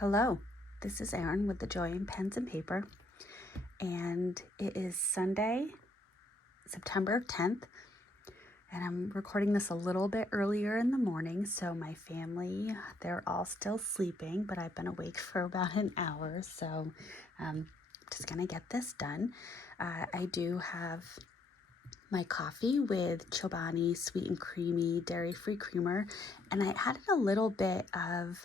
Hello, this is Erin with the Joy in Pens and Paper, and it is Sunday, September 10th, and I'm recording this a little bit earlier in the morning, so my family, they're all still sleeping, but I've been awake for about an hour, so just gonna get this done. I do have my coffee with Chobani Sweet and Creamy Dairy-Free Creamer, and I added a little bit of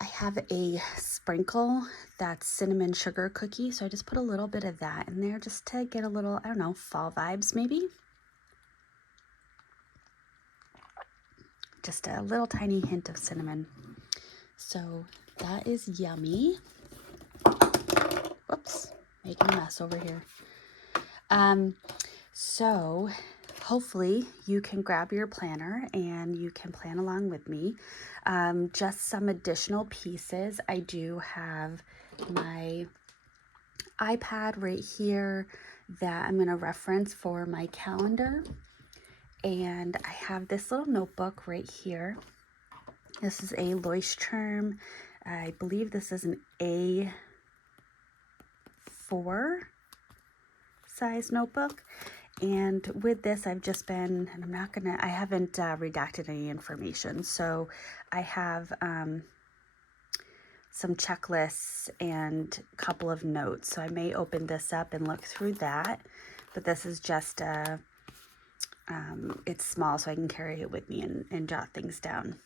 I have a sprinkle that's cinnamon sugar cookie, so I just put a little bit of that in there just to get a little, I don't know, fall vibes maybe. Just a little tiny hint of cinnamon. So that is yummy. Whoops, making a mess over here. So hopefully you can grab your planner and you can plan along with me. Just some additional pieces. I do have my iPad right here that I'm going to reference for my calendar. And I have this little notebook right here. This is a Leuchtturm. I believe this is an A4 size notebook. And with this, I've just been, and I haven't redacted any information. So I have some checklists and a couple of notes. So I may open this up and look through that. But this is just, it's small, so I can carry it with me and jot things down.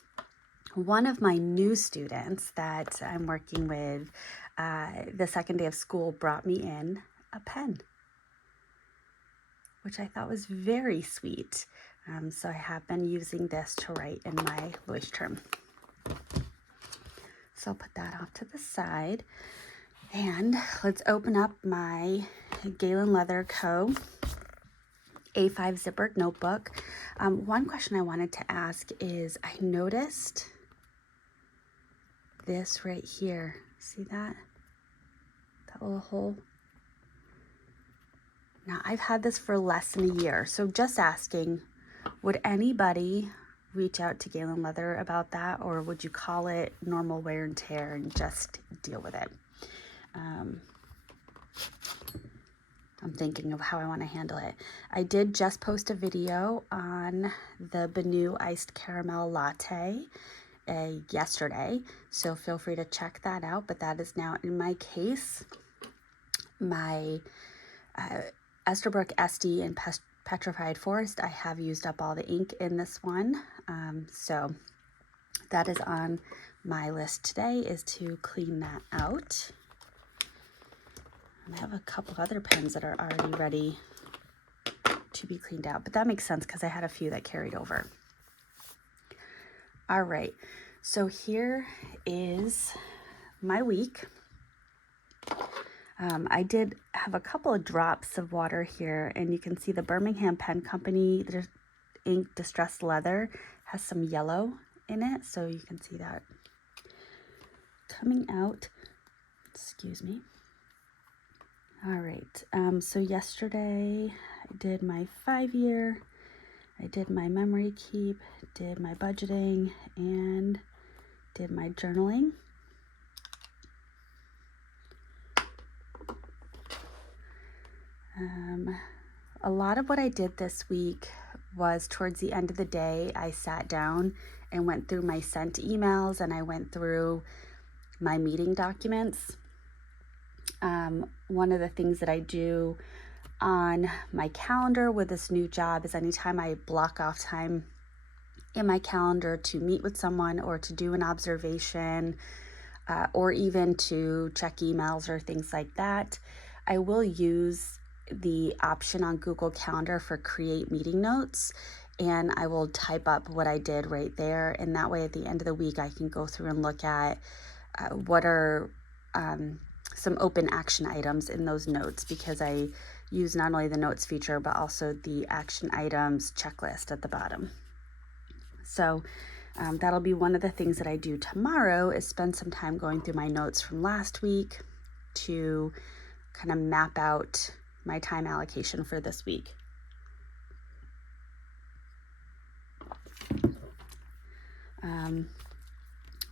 One of my new students that I'm working with, the second day of school, brought me in a pen, which I thought was very sweet. So I have been using this to write in my Leuchtturm. So I'll put that off to the side. And let's open up my Galen Leather Co. A5 zipper notebook. One question I wanted to ask is, I noticed this right here. See that? That little hole? Now, I've had this for less than a year, so just asking, would anybody reach out to Galen Leather about that, or would you call it normal wear and tear and just deal with it? I'm thinking of how I want to handle it. I did just post a video on the Benu Iced Caramel Latte yesterday, so feel free to check that out, but that is now in my case. My Esterbrook SD and Petrified Forest, I have used up all the ink in this one, so that is on my list today, is to clean that out. And I have a couple of other pens that are already ready to be cleaned out, but that makes sense because I had a few that carried over. All right, so here is my week. I did have a couple of drops of water here, and you can see the Birmingham Pen Company ink Distressed Leather has some yellow in it, so you can see that coming out. Excuse me. All right, so yesterday I did my 5-year, I did my memory keep, did my budgeting, and did my journaling. A lot of what I did this week was towards the end of the day, I sat down and went through my sent emails and I went through my meeting documents. One of the things that I do on my calendar with this new job is anytime I block off time in my calendar to meet with someone or to do an observation or even to check emails or things like that, I will use the option on Google Calendar for create meeting notes, and I will type up what I did right there, and that way at the end of the week I can go through and look at what are some open action items in those notes, because I use not only the notes feature but also the action items checklist at the bottom. So that'll be one of the things that I do tomorrow, is spend some time going through my notes from last week to kind of map out my time allocation for this week.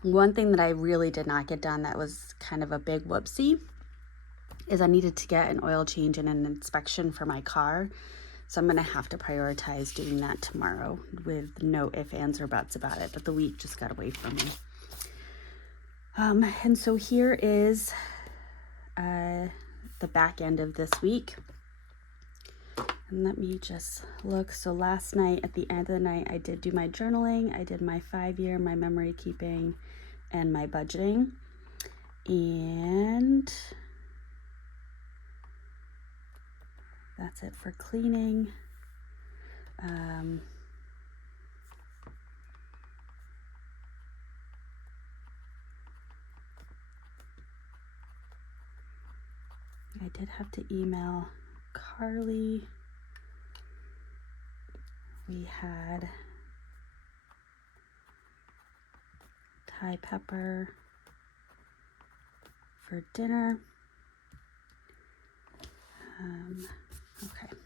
One thing that I really did not get done that was kind of a big whoopsie is I needed to get an oil change and an inspection for my car. So I'm going to have to prioritize doing that tomorrow with no ifs, ands, or buts about it. But the week just got away from me. And so here is the back end of this week. And let me just look. So last night, at the end of the night, I did do my journaling. I did my 5-year, my memory keeping, and my budgeting. And that's it for cleaning. I did have to email Carly. We had Thai pepper for dinner. Okay.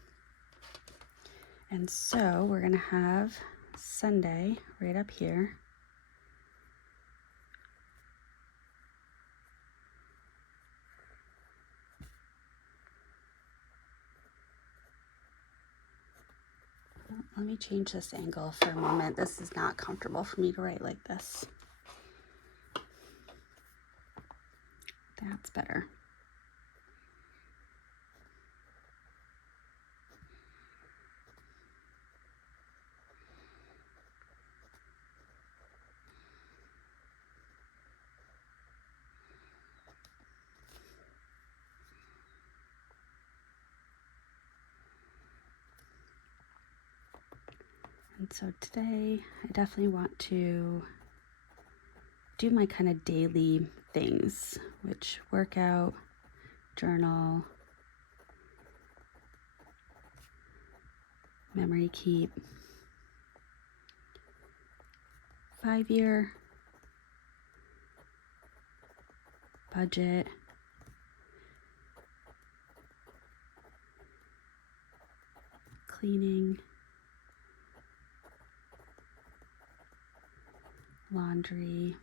And so we're going to have Sunday right up here. Let me change this angle for a moment. This is not comfortable for me to write like this. That's better. And so today I definitely want to do my kind of daily things, which workout, journal, memory keep, 5-year, budget, cleaning, laundry,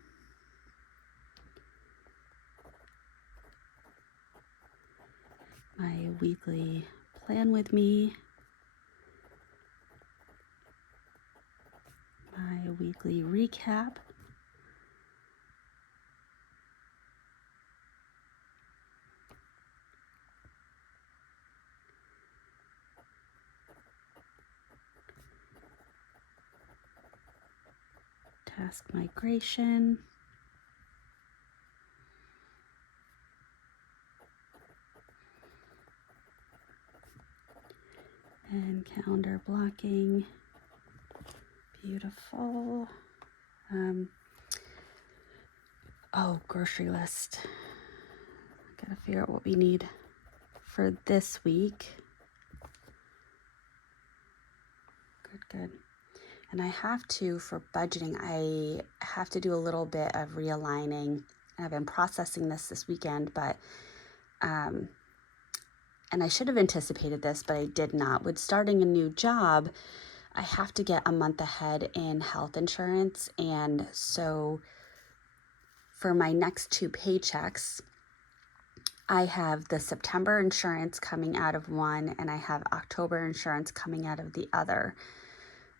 my weekly plan with me, my weekly recap, task migration, and calendar blocking. Beautiful. Grocery list. Gotta figure out what we need for this week. Good. And I have to, for budgeting, I have to do a little bit of realigning. And I've been processing this weekend, but, and I should have anticipated this, but I did not. With starting a new job, I have to get a month ahead in health insurance. And so for my next 2 paychecks, I have the September insurance coming out of one, and I have October insurance coming out of the other.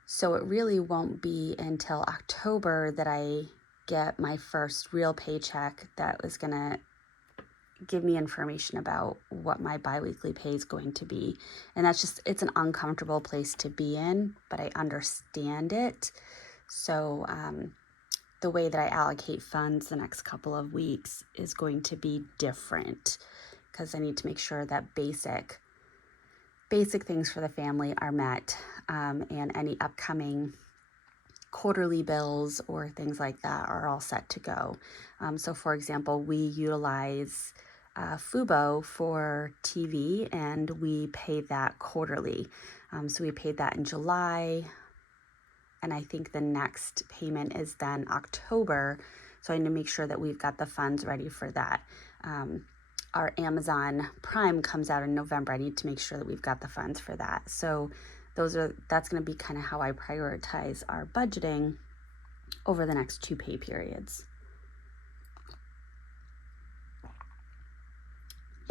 So it really won't be until October that I get my first real paycheck that was going to give me information about what my biweekly pay is going to be. And that's just, it's an uncomfortable place to be in, but I understand it. So the way that I allocate funds the next couple of weeks is going to be different, because I need to make sure that basic things for the family are met, and any upcoming quarterly bills or things like that are all set to go. So for example, we utilize Fubo for TV, and we pay that quarterly. So we paid that in July, and I think the next payment is then October. So I need to make sure that we've got the funds ready for that. Our Amazon Prime comes out in November. I need to make sure that we've got the funds for that. So that's going to be kind of how I prioritize our budgeting over the next 2 pay periods.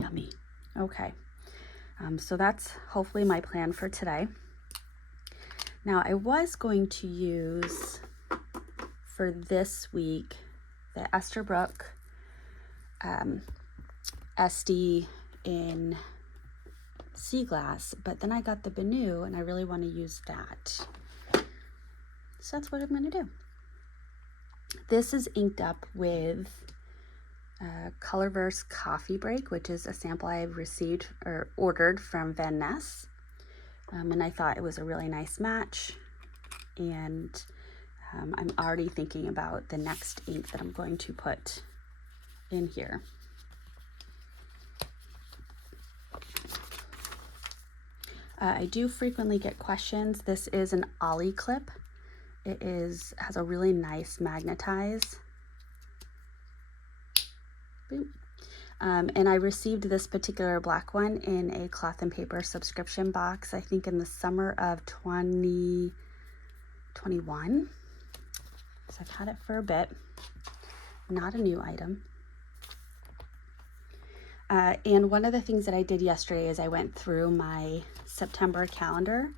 yummy. Okay, so that's hopefully my plan for today. Now I was going to use for this week the Esterbrook SD in sea glass, but then I got the Benu and I really want to use that. So that's what I'm going to do. This is inked up with Colorverse Coffee Break, which is a sample I have received or ordered from Van Ness. And I thought it was a really nice match. And I'm already thinking about the next ink that I'm going to put in here. I do frequently get questions. This is an Ollie clip. It has a really nice magnetize. Boom. And I received this particular black one in a Cloth and Paper subscription box, I think in the summer of 2021. So I've had it for a bit. Not a new item. And one of the things that I did yesterday is I went through my September calendar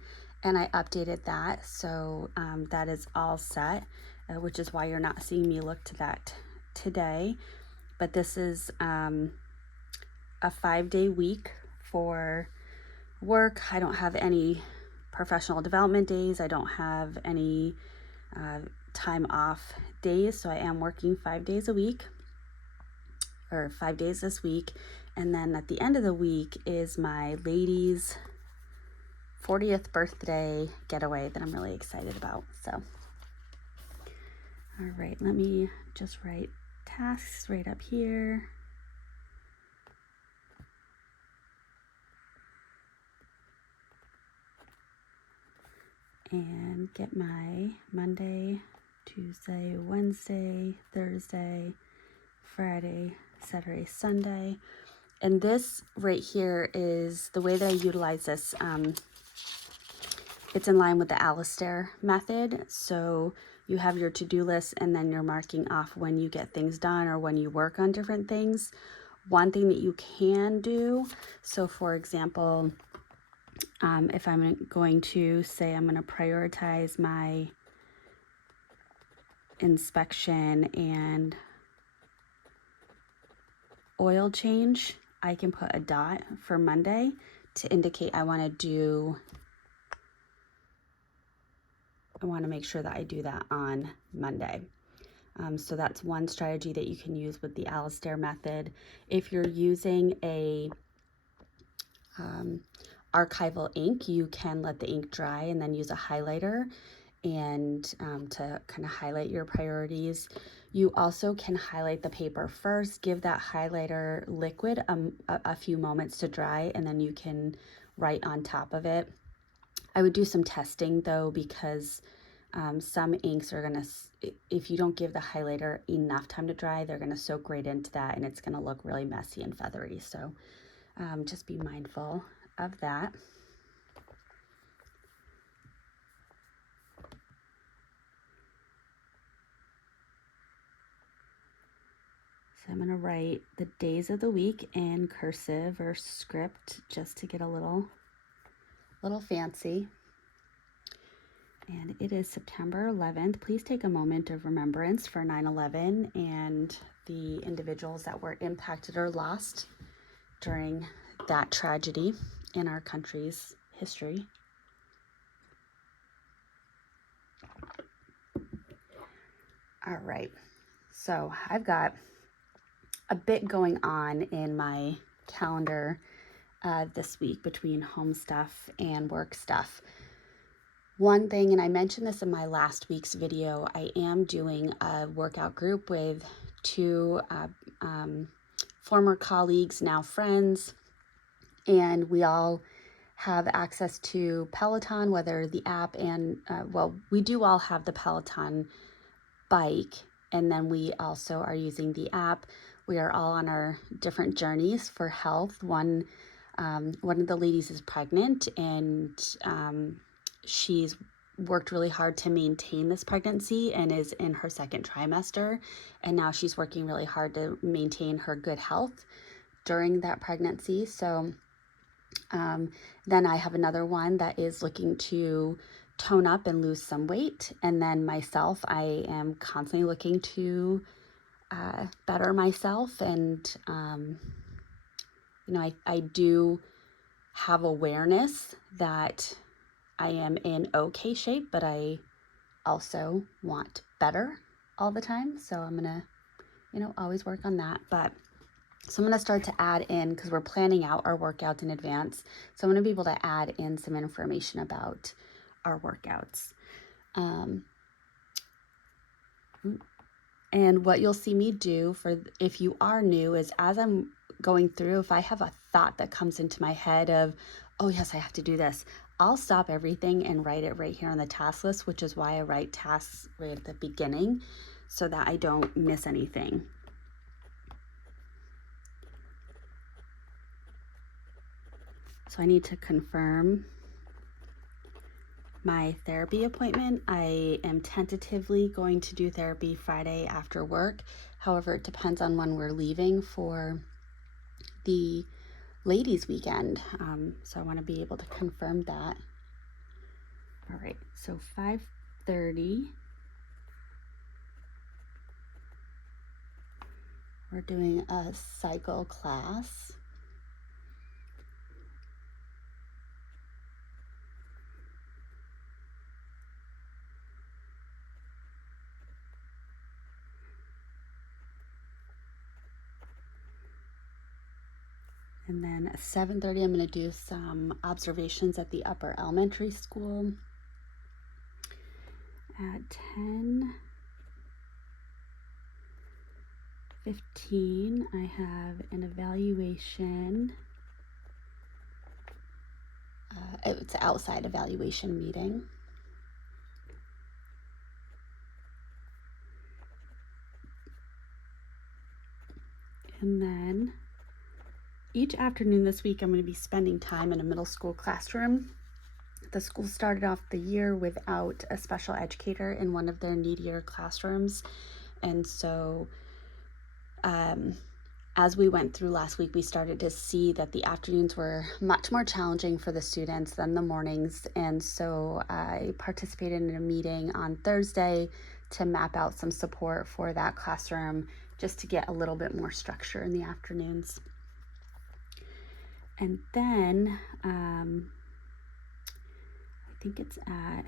and I updated that. So that is all set, which is why you're not seeing me look to that today. But this is a 5-day week for work. I don't have any professional development days. I don't have any time off days. So I am working 5 days a week, or 5 days this week. And then at the end of the week is my lady's 40th birthday getaway that I'm really excited about. So, all right, let me just write tasks right up here. And get my Monday, Tuesday, Wednesday, Thursday, Friday, Saturday, Sunday. And this right here is the way that I utilize this. It's in line with the Alistair method. So you have your to-do list and then you're marking off when you get things done or when you work on different things. One thing that you can do, so for example, if I'm going to say I'm going to prioritize my inspection and oil change, I can put a dot for Monday to indicate I want to make sure that I do that on Monday. So that's one strategy that you can use with the Alistair method. If you're using a archival ink, you can let the ink dry and then use a highlighter and to kind of highlight your priorities. You also can highlight the paper first, give that highlighter liquid a few moments to dry, and then you can write on top of it. I would do some testing though, because some inks are gonna, if you don't give the highlighter enough time to dry, they're gonna soak right into that and it's gonna look really messy and feathery. So just be mindful of that. So I'm going to write the days of the week in cursive or script just to get a little fancy. And it is September 11th. Please take a moment of remembrance for 9/11 and the individuals that were impacted or lost during that tragedy in our country's history. All right, so I've got a bit going on in my calendar this week between home stuff and work stuff. One thing, and I mentioned this in my last week's video, I am doing a workout group with two former colleagues, now friends, and we all have access to Peloton, whether the app and, well, we do all have the Peloton bike, and then we also are using the app. We are all on our different journeys for health. One of the ladies is pregnant, and she's worked really hard to maintain this pregnancy and is in her second trimester. And now she's working really hard to maintain her good health during that pregnancy. So then I have another one that is looking to tone up and lose some weight. And then myself, I am constantly looking to better myself. And, I do have awareness that I am in okay shape, but I also want better all the time. So I'm going to, always work on that. But so I'm going to start to add in, because we're planning out our workouts in advance. So I'm going to be able to add in some information about our workouts. And what you'll see me do if you are new is, as I'm going through, if I have a thought that comes into my head of, oh yes, I have to do this, I'll stop everything and write it right here on the task list, which is why I write tasks right at the beginning so that I don't miss anything. So I need to confirm my therapy appointment. I am tentatively going to do therapy Friday after work. However, it depends on when we're leaving for the ladies' weekend. So I want to be able to confirm that. All right, so 5:30. We're doing a cycle class. And then at 7:30, I'm going to do some observations at the upper elementary school. At 10:15, I have an evaluation. It's an outside evaluation meeting. And then each afternoon this week, I'm going to be spending time in a middle school classroom. The school started off the year without a special educator in one of their needier classrooms. And so as we went through last week, we started to see that the afternoons were much more challenging for the students than the mornings. And so I participated in a meeting on Thursday to map out some support for that classroom, just to get a little bit more structure in the afternoons. And then I think it's at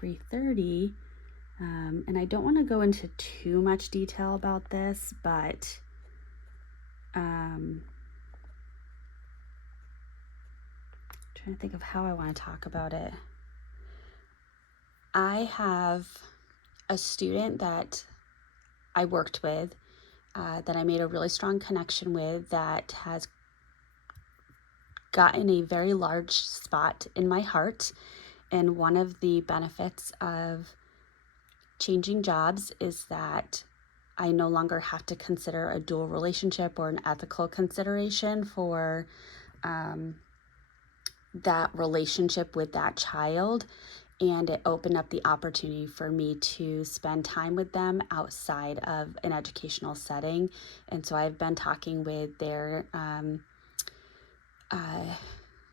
3:30. And I don't want to go into too much detail about this, but trying to think of how I want to talk about it. I have a student that I worked with, that I made a really strong connection with, that has gotten a very large spot in my heart. And one of the benefits of changing jobs is that I no longer have to consider a dual relationship or an ethical consideration for that relationship with that child. And it opened up the opportunity for me to spend time with them outside of an educational setting. And so I've been talking with their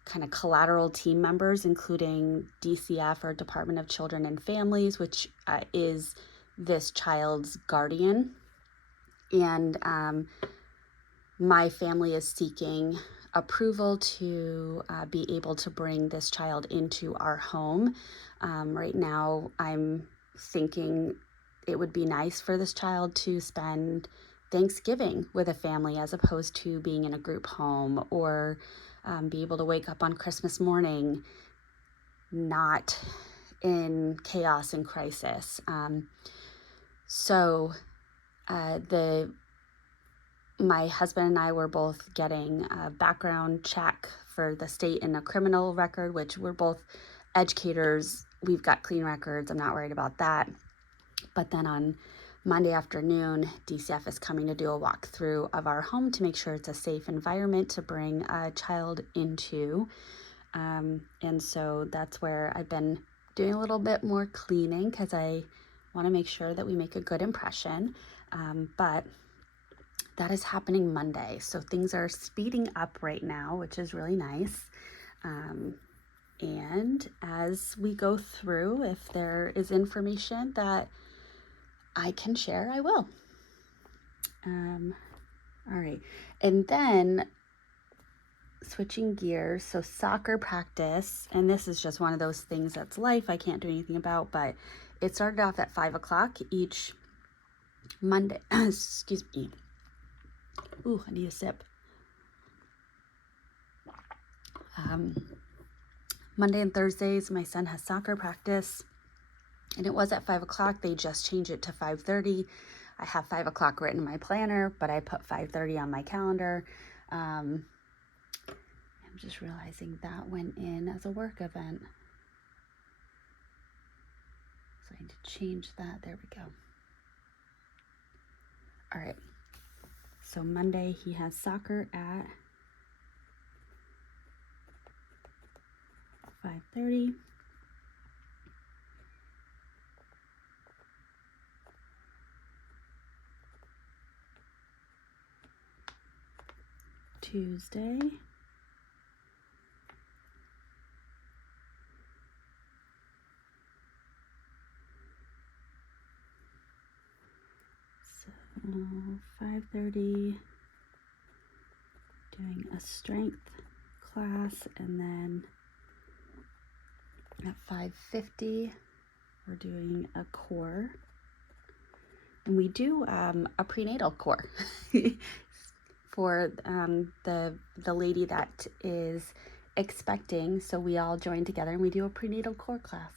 kind of collateral team members, including DCF, or Department of Children and Families, which is this child's guardian. And my family is seeking approval to be able to bring this child into our home. Right now, I'm thinking it would be nice for this child to spend Thanksgiving with a family, as opposed to being in a group home, or be able to wake up on Christmas morning not in chaos and crisis. So my husband and I were both getting a background check for the state and a criminal record, which we're both educators. We've got clean records. I'm not worried about that. But then on Monday afternoon, DCF is coming to do a walkthrough of our home to make sure it's a safe environment to bring a child into. And so that's where I've been doing a little bit more cleaning, because I want to make sure that we make a good impression. But that is happening Monday. So things are speeding up right now, which is really nice. And as we go through, if there is information that I can share, I will. All right. And then switching gears, so soccer practice, and this is just one of those things that's life I can't do anything about, but it started off at 5 o'clock each Monday. Excuse me. Ooh, I need a sip. Monday and Thursdays, my son has soccer practice, and it was at 5 o'clock. They just changed it to 5:30. I have 5 o'clock written in my planner, but I put 5:30 on my calendar. I'm just realizing that went in as a work event. So I need to change that. There we go. All right. So Monday he has soccer at 5:30. Tuesday. So 5:30, doing a strength class, and then at 5:50, we're doing a core. And we do a prenatal core for the lady that is expecting. So we all join together and we do a prenatal core class.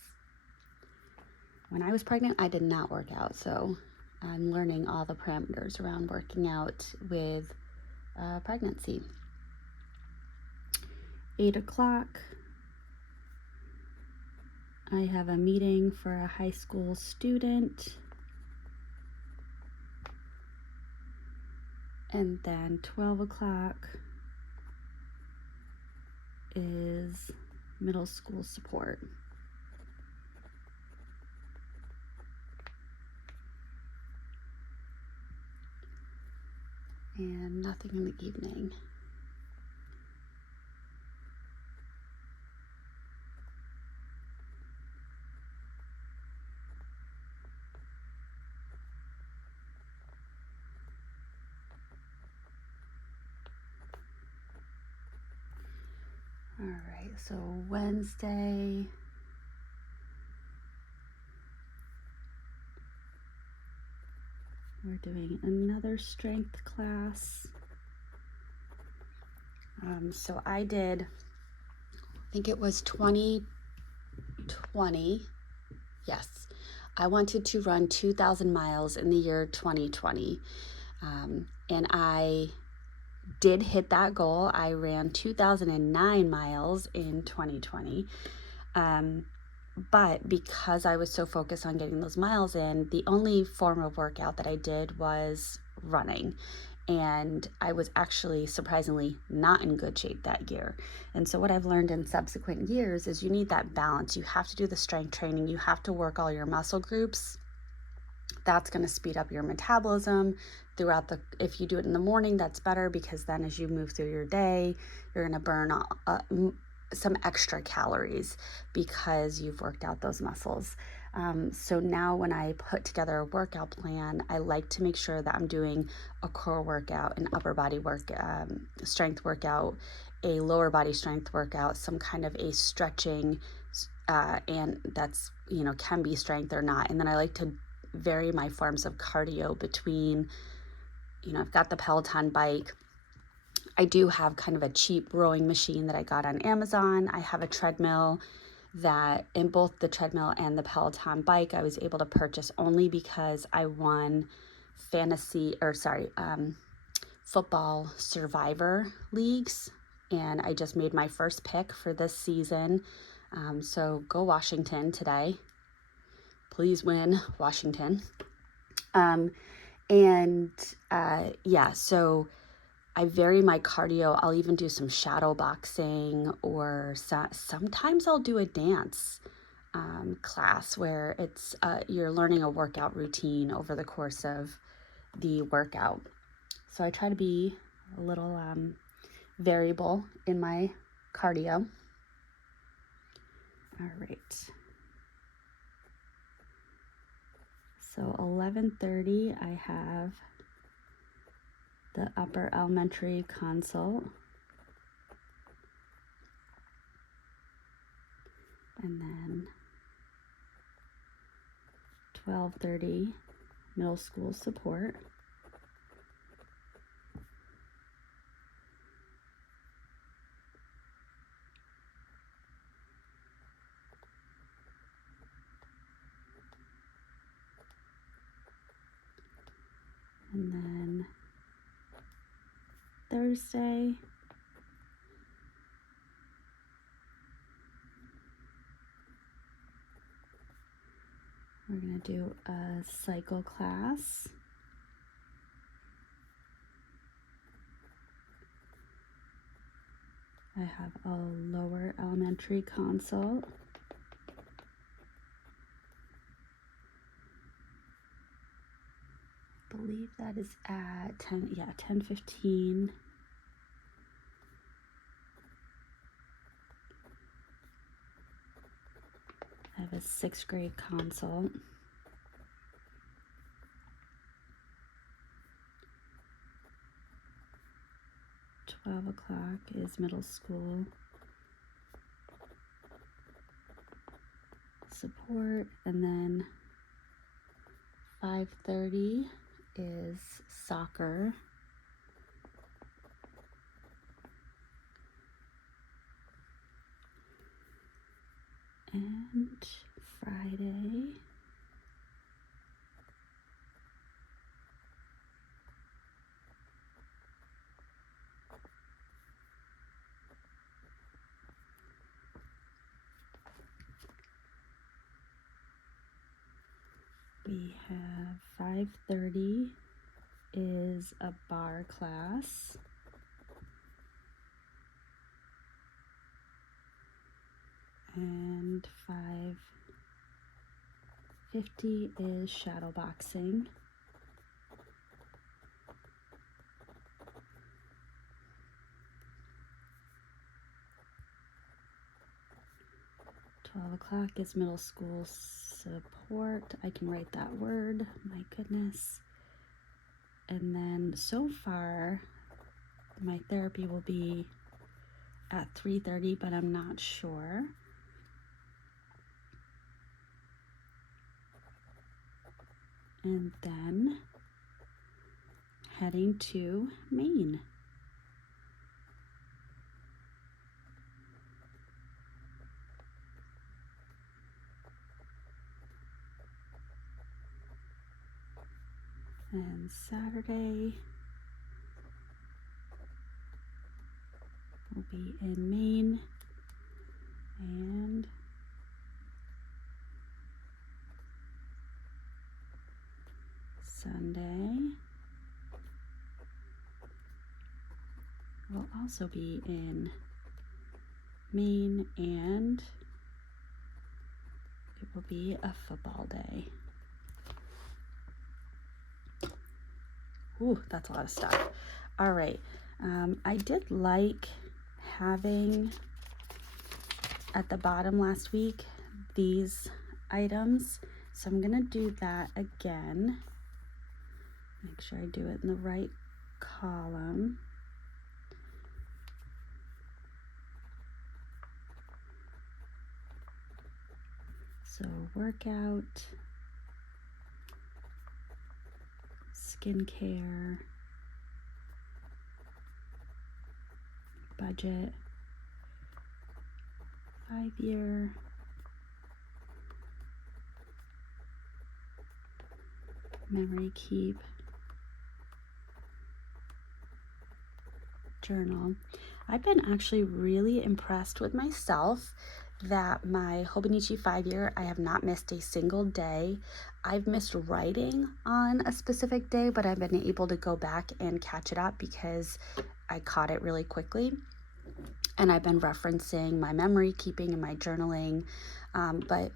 When I was pregnant, I did not work out, so I'm learning all the parameters around working out with pregnancy. 8 o'clock, I have a meeting for a high school student. And then 12 o'clock is middle school support. And nothing in the evening. All right, so Wednesday, we're doing another strength class. So I did, I think it was 2020. Yes, I wanted to run 2,000 miles in the year 2020. And I did hit that goal. I ran 2009 miles in 2020. But because I was so focused on getting those miles in, the only form of workout that I did was running. And I was actually surprisingly not in good shape that year. And so what I've learned in subsequent years is you need that balance. You have to do the strength training. You have to work all your muscle groups. That's going to speed up your metabolism throughout if you do it in the morning, that's better, because then as you move through your day, you're going to burn some extra calories because you've worked out those muscles. So now when I put together a workout plan, I like to make sure that I'm doing a core workout, an upper body strength workout, a lower body strength workout, some kind of a stretching, and that's, can be strength or not. And then I like to vary my forms of cardio between, I've got the Peloton bike. I do have kind of a cheap rowing machine that I got on Amazon. I have a treadmill that, in both the treadmill and the Peloton bike, I was able to purchase only because I won football survivor leagues, and I just made my first pick for this season. So go Washington today. Please win, Washington. So I vary my cardio. I'll even do some shadow boxing, or sometimes I'll do a dance class where you're learning a workout routine over the course of the workout. So I try to be a little variable in my cardio. All right. So 11:30, I have the upper elementary consult. And then 12:30, middle school support. And then Thursday, we're going to do a cycle class. I have a lower elementary consult. I believe that is at 10:15. I have a 6th grade consult. $12 is middle school support, and then 5:30 is soccer. And Friday, we have 5:30 is a bar class. And 5:50 is shadow boxing. $12 is middle school support. I can write that word, my goodness. And then so far, my therapy will be at 3:30, but I'm not sure. And then heading to Maine. And Saturday will be in Maine, and Sunday will also be in Maine, and it will be a football day. Ooh, that's a lot of stuff. All right. I did like having at the bottom last week these items, so I'm gonna do that again. Make sure I do it in the right column. So workout, skincare, budget, 5-year, memory keep, journal. I've been actually really impressed with myself that my Hobonichi 5-year, I have not missed a single day. I've missed writing on a specific day, but I've been able to go back and catch it up because I caught it really quickly. And I've been referencing my memory keeping and my journaling, but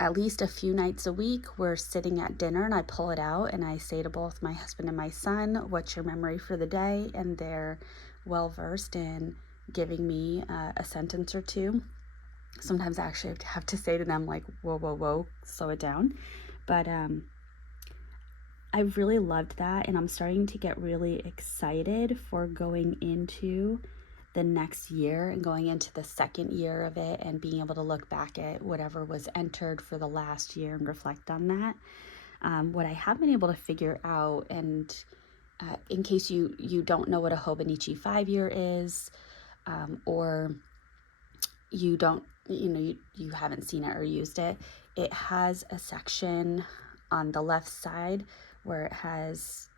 at least a few nights a week, we're sitting at dinner and I pull it out and I say to both my husband and my son, what's your memory for the day? And they're well versed in giving me a sentence or two. Sometimes I actually have to say to them, like, whoa, whoa, whoa, slow it down. But I really loved that, and I'm starting to get really excited for going into the next year and going into the second year of it and being able to look back at whatever was entered for the last year and reflect on that. What I have been able to figure out, and in case you don't know what a Hobonichi 5-year is, or you don't, you haven't seen it or used it, it has a section on the left side where it has,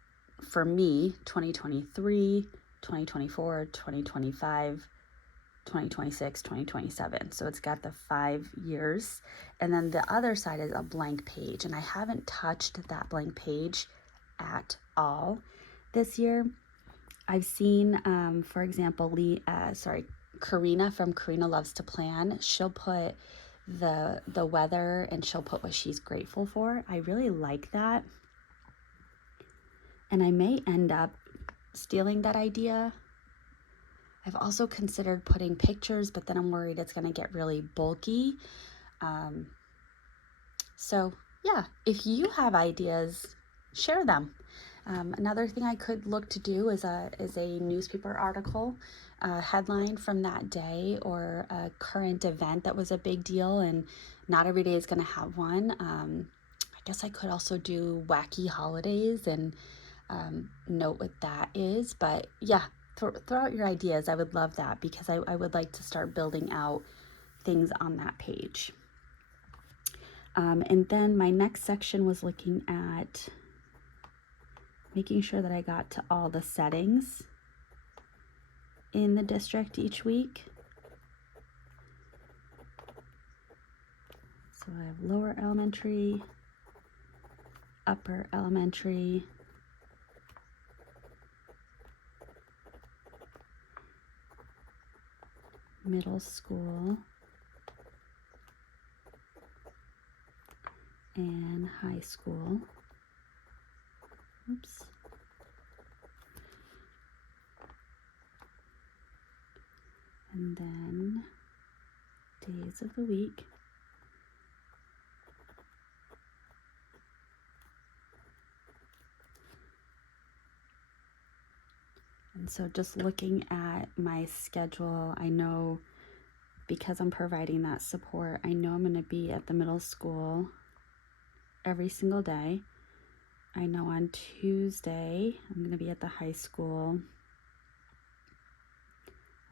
for me, 2023, 2024, 2025, 2026, 2027. So it's got the 5 years. And then the other side is a blank page. And I haven't touched that blank page at all this year. I've seen, for example, Karina from Karina Loves to Plan. She'll put the weather and she'll put what she's grateful for. I really like that. And I may end up stealing that idea. I've also considered putting pictures, but then I'm worried it's going to get really bulky. So yeah, if you have ideas, share them. Another thing I could look to do is a newspaper article, headline from that day, or a current event that was a big deal, and not every day is going to have one. I guess I could also do wacky holidays and note what that is. But yeah, throw out your ideas. I would love that, because I would like to start building out things on that page. And then my next section was looking at making sure that I got to all the settings in the district each week. So I have lower elementary, upper elementary, middle school, and high school. Oops. And then days of the week. And so just looking at my schedule, I know, because I'm providing that support, I know I'm going to be at the middle school every single day. I know on Tuesday I'm going to be at the high school.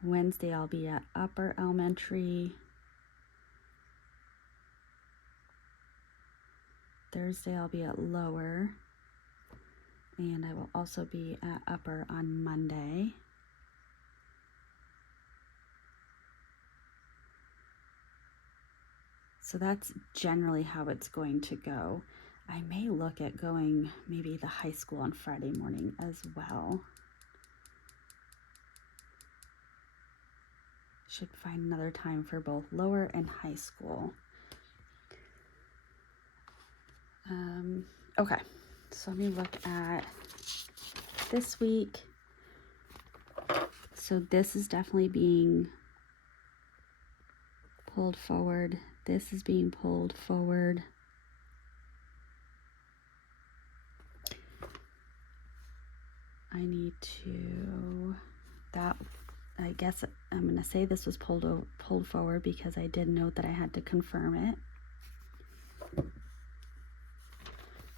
Wednesday I'll be at upper elementary. Thursday I'll be at lower. And I will also be at upper on Monday. So that's generally how it's going to go. I may look at going maybe the high school on Friday morning as well. Should find another time for both lower and high school. Okay, so let me look at this week. So this is definitely being pulled forward. This is being pulled forward. I need to, I guess I'm going to say this was pulled forward because I did note that I had to confirm it.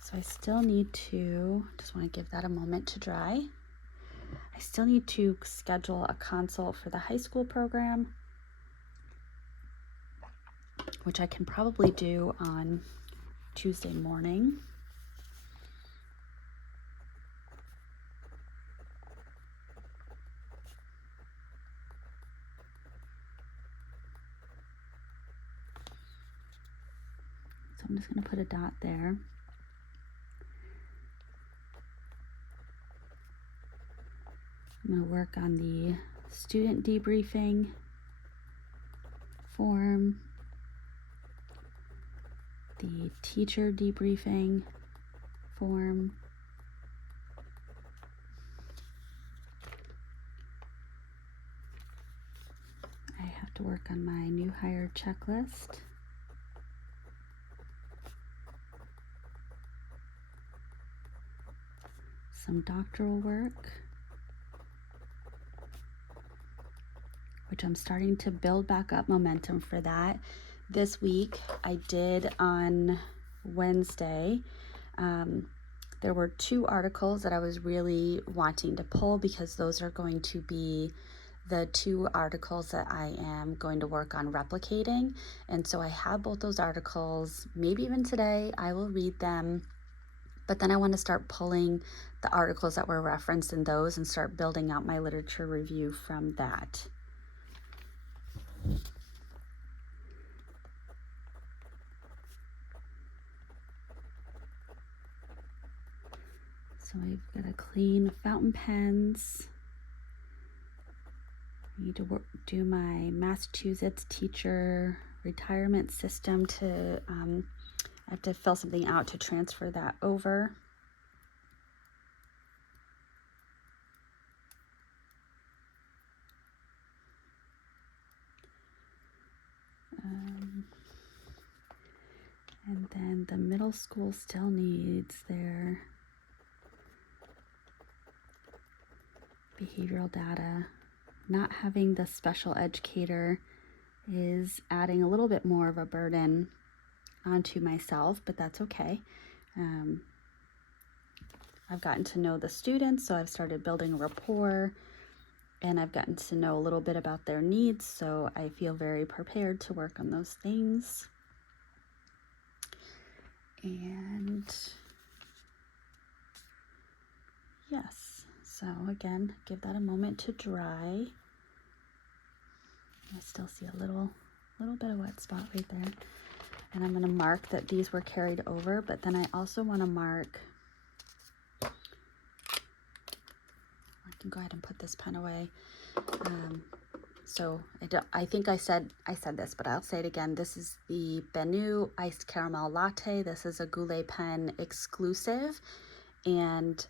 So I still need to, just want to give that a moment to dry. I still need to schedule a consult for the high school program, which I can probably do on Tuesday morning. So I'm just going to put a dot there. I'm going to work on the student debriefing form. the teacher debriefing form. I have to work on my new hire checklist. Some doctoral work, which I'm starting to build back up momentum for that. This week I did on Wednesday. There were 2 articles that I was really wanting to pull because those are going to be the 2 articles that I am going to work on replicating. And so I have both those articles. Maybe even today I will read them, but then I want to start pulling the articles that were referenced in those and start building out my literature review from that. So I've got to clean fountain pens. I need to do my Massachusetts teacher retirement system to, I have to fill something out to transfer that over. And then the middle school still needs their behavioral data. Not having the special educator is adding a little bit more of a burden onto myself, but that's okay. I've gotten to know the students, so I've started building a rapport, and I've gotten to know a little bit about their needs, so I feel very prepared to work on those things. And yes, so again, give that a moment to dry. I still see a little bit of wet spot right there. And I'm going to mark that these were carried over, but then I also want to mark, I can go ahead and put this pen away. So I think I said this, but I'll say it again. This is the Bennu Iced Caramel Latte. This is a Goulet pen exclusive. And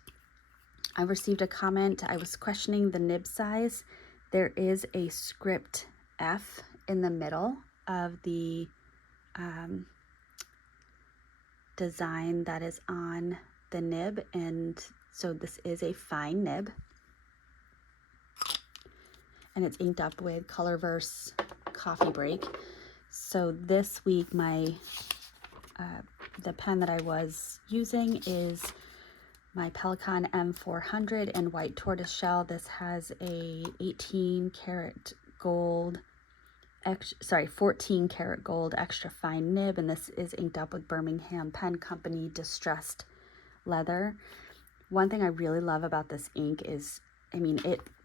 I received a comment. I was questioning the nib size. There is a script F in the middle of the design that is on the nib, and so this is a fine nib, and it's inked up with Colorverse Coffee Break. So this week the pen that I was using is my Pelikan M400 in white tortoiseshell. This has a 14 karat gold extra fine nib, and this is inked up with Birmingham Pen Company distressed leather. One thing I really love about this ink is,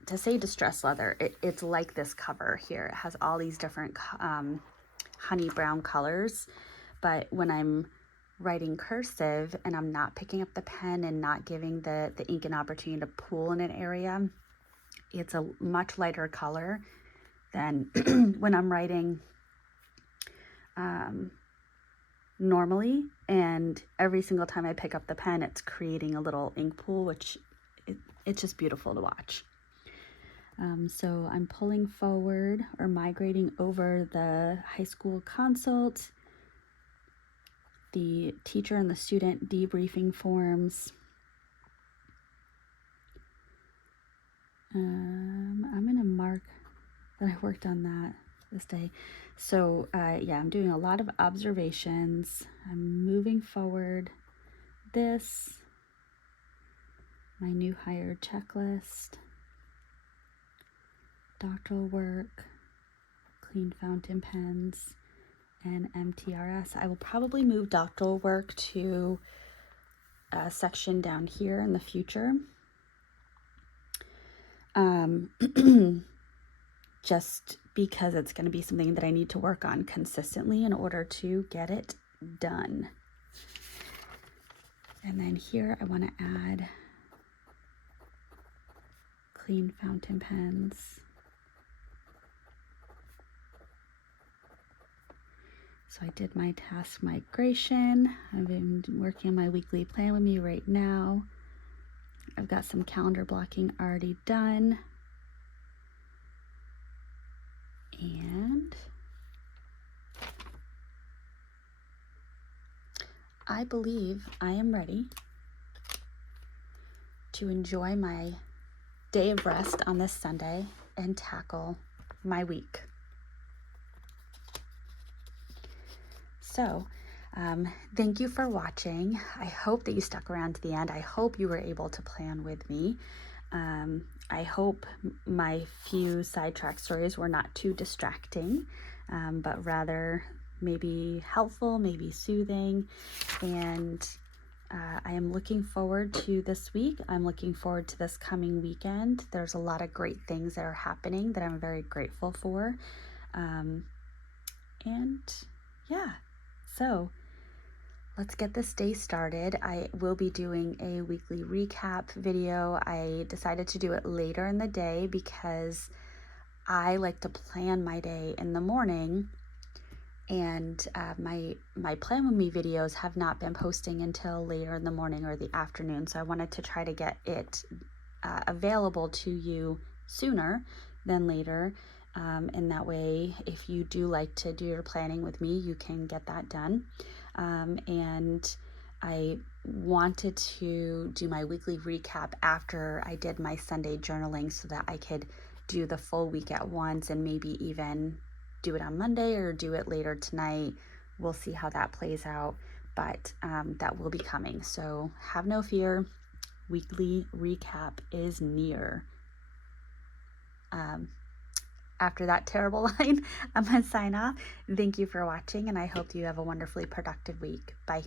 to say distressed leather, it's like this cover here. It has all these different honey brown colors, but when I'm writing cursive and I'm not picking up the pen and not giving the ink an opportunity to pool in an area, it's a much lighter color than when I'm writing normally, and every single time I pick up the pen, it's creating a little ink pool, which it's just beautiful to watch. So I'm pulling forward or migrating over the high school consult, the teacher and the student debriefing forms. I'm going to mark that I worked on that this day. So I'm doing a lot of observations. I'm moving forward this, my new hire checklist, doctoral work, clean fountain pens, and MTRS. I will probably move doctoral work to a section down here in the future. Just because it's going to be something that I need to work on consistently in order to get it done. And then here I want to add clean fountain pens. So I did my task migration. I've been working on my weekly plan with me right now. I've got some calendar blocking already done. And I believe I am ready to enjoy my day of rest on this Sunday and tackle my week. So, thank you for watching. I hope that you stuck around to the end. I hope you were able to plan with me. I hope my few sidetrack stories were not too distracting, but rather maybe helpful, maybe soothing. And I am looking forward to this week. I'm looking forward to this coming weekend. There's a lot of great things that are happening that I'm very grateful for. And yeah, so let's get this day started. I will be doing a weekly recap video. I decided to do it later in the day because I like to plan my day in the morning, and my plan with me videos have not been posting until later in the morning or the afternoon. So I wanted to try to get it available to you sooner than later. And that way, if you do like to do your planning with me, you can get that done. And I wanted to do my weekly recap after I did my Sunday journaling so that I could do the full week at once and maybe even do it on Monday or do it later tonight. We'll see how that plays out, but that will be coming. So have no fear. Weekly recap is near. After that terrible line, I'm going to sign off. Thank you for watching, and I hope you have a wonderfully productive week. Bye.